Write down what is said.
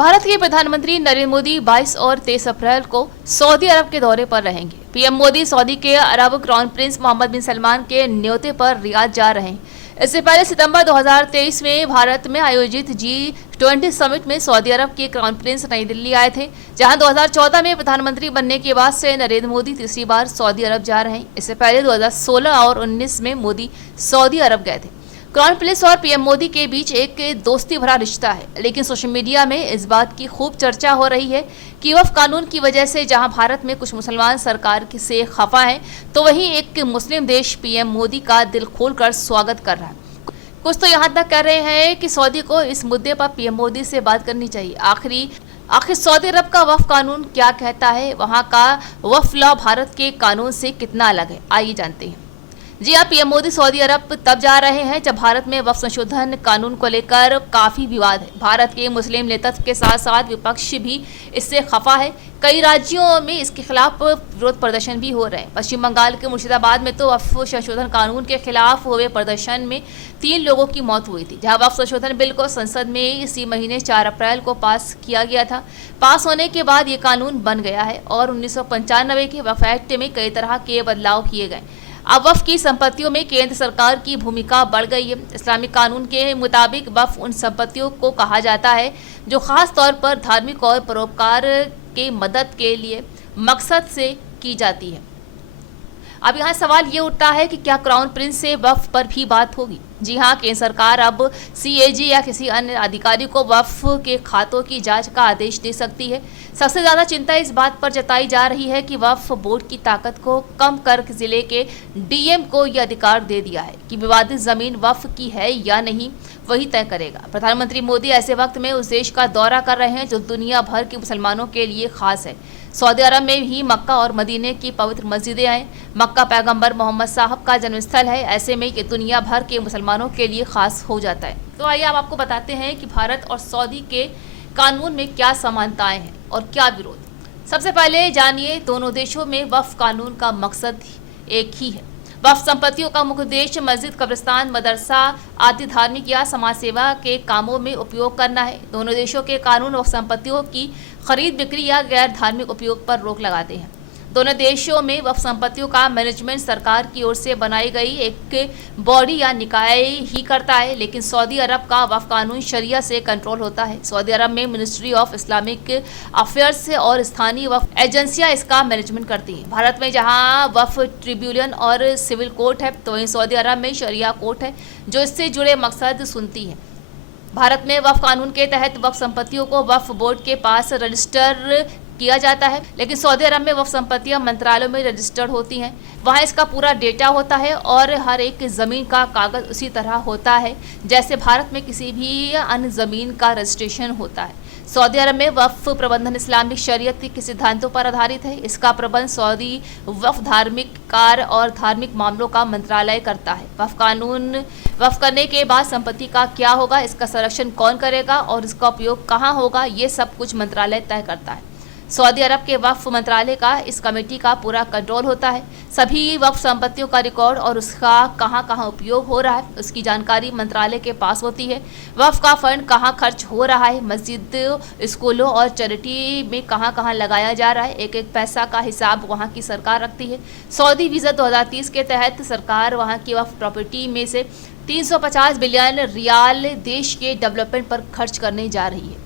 भारत के प्रधानमंत्री नरेंद्र मोदी 22 और 23 अप्रैल को सऊदी अरब के दौरे पर रहेंगे। पीएम मोदी सऊदी के अरब क्राउन प्रिंस मोहम्मद बिन सलमान के न्योते पर रियाद जा रहे हैं। इससे पहले सितंबर 2023 में भारत में आयोजित G20 समिट में सऊदी अरब के क्राउन प्रिंस नई दिल्ली आए थे, जहां 2014 में प्रधानमंत्री बनने के बाद से नरेंद्र मोदी तीसरी बार सऊदी अरब जा रहे हैं। इससे पहले 2016 और 19 में मोदी सऊदी अरब गए थे। क्राउन प्रिंस और पीएम मोदी के बीच एक दोस्ती भरा रिश्ता है, लेकिन सोशल मीडिया में इस बात की खूब चर्चा हो रही है कि वक्फ कानून की वजह से जहां भारत में कुछ मुसलमान सरकार से खफा हैं, तो वहीं एक मुस्लिम देश पीएम मोदी का दिल खोलकर स्वागत कर रहा है। कुछ तो यहां तक कह रहे हैं कि सऊदी को इस मुद्दे पर पीएम मोदी से बात करनी चाहिए। आखिर सऊदी अरब का वक्फ कानून क्या कहता है, वहां का वक्फ लॉ भारत के कानून से कितना अलग है, आइए जानते हैं। जी हाँ, पीएम मोदी सऊदी अरब तब जा रहे हैं जब भारत में वक्फ संशोधन कानून को लेकर काफी विवाद है। भारत के मुस्लिम नेतृत्व के साथ साथ विपक्ष भी इससे खफा है। कई राज्यों में इसके खिलाफ विरोध प्रदर्शन भी हो रहे हैं। पश्चिम बंगाल के मुर्शिदाबाद में तो वक्फ संशोधन कानून के खिलाफ हुए प्रदर्शन में 3 लोगों की मौत हुई थी, जहां वक्फ संशोधन बिल को संसद में इसी महीने 4 अप्रैल को पास किया गया था। पास होने के बाद ये कानून बन गया है और 1995 के वक्फ एक्ट में कई तरह के बदलाव किए गए। अब वक्फ की संपत्तियों में केंद्र सरकार की भूमिका बढ़ गई है। इस्लामिक कानून के मुताबिक वक्फ उन संपत्तियों को कहा जाता है जो खास तौर पर धार्मिक और परोपकार के मदद के लिए मकसद से की जाती है। अब यहाँ सवाल ये उठता है कि क्या क्राउन प्रिंस से वक्फ पर भी बात होगी? जी हाँ, केंद्र सरकार अब सीएजी या किसी अन्य अधिकारी को वक्फ के खातों की जांच का आदेश दे सकती है। सबसे ज़्यादा चिंता इस बात पर जताई जा रही है कि वक्फ बोर्ड की ताकत को कम कर जिले के डीएम को यह अधिकार दे दिया है कि विवादित जमीन वक्फ की है या नहीं, वही तय करेगा। प्रधानमंत्री मोदी ऐसे वक्त में उस देश का दौरा कर रहे हैं जो दुनिया भर के मुसलमानों के लिए खास है। सऊदी अरब में भी मक्का और मदीने की पवित्र मस्जिदें हैं। मक्का पैगंबर मोहम्मद साहब का जन्मस्थल है। ऐसे में ये दुनिया भर के मुसलमानों के लिए खास हो जाता है। तो आइए अब आपको बताते हैं कि भारत और सऊदी के कानून में क्या समानताएं हैं और क्या विरोध। सबसे पहले जानिए, दोनों देशों में वक्फ कानून का मकसद एक ही है। वक्फ संपत्तियों का मुख्य उद्देश्य मस्जिद, कब्रिस्तान, मदरसा आदि धार्मिक या समाज सेवा के कामों में उपयोग करना है। दोनों देशों के कानून वक्फ संपत्तियों की खरीद, बिक्री या गैर धार्मिक उपयोग पर रोक लगाते हैं। दोनों देशों में वक्फ संपत्तियों का मैनेजमेंट सरकार की ओर से बनाई गई एक बॉडी या निकाय ही करता है, लेकिन सऊदी अरब का वक्फ कानून शरिया से कंट्रोल होता है। सऊदी अरब में मिनिस्ट्री ऑफ इस्लामिक अफेयर्स और स्थानीय वक्फ एजेंसियां इसका मैनेजमेंट करती हैं। भारत में जहां वक्फ ट्रिब्यूनल और सिविल कोर्ट है, तो वहीं सऊदी अरब में शरिया कोर्ट है जो इससे जुड़े मकसद सुनती है। भारत में वक्फ कानून के तहत वक्फ संपत्तियों को वक्फ बोर्ड के पास रजिस्टर किया जाता है, लेकिन सऊदी अरब में वक्फ संपत्तियां मंत्रालयों में रजिस्टर्ड होती हैं। वहां इसका पूरा डेटा होता है और हर एक ज़मीन का कागज़ उसी तरह होता है जैसे भारत में किसी भी अन्य ज़मीन का रजिस्ट्रेशन होता है। सऊदी अरब में वक्फ प्रबंधन इस्लामिक शरीयत के सिद्धांतों पर आधारित है। इसका प्रबंध सऊदी वक्फ धार्मिक कार्य और धार्मिक मामलों का मंत्रालय करता है। वक्फ करने के बाद संपत्ति का क्या होगा, इसका संरक्षण कौन करेगा और इसका उपयोग कहाँ होगा, ये सब कुछ मंत्रालय तय करता है। सऊदी अरब के वक्फ मंत्रालय का इस कमेटी का पूरा कंट्रोल होता है। सभी वक्फ संपत्तियों का रिकॉर्ड और उसका कहां कहां उपयोग हो रहा है, उसकी जानकारी मंत्रालय के पास होती है। वक्फ का फंड कहां खर्च हो रहा है, मस्जिद, स्कूलों और चैरिटी में कहां कहां लगाया जा रहा है, एक एक पैसा का हिसाब वहां की सरकार रखती है। सऊदी वीज़ा 2030 के तहत सरकार वहां की वक्फ प्रॉपर्टी में से 350 बिलियन रियाल देश के डेवलपमेंट पर खर्च करने जा रही है।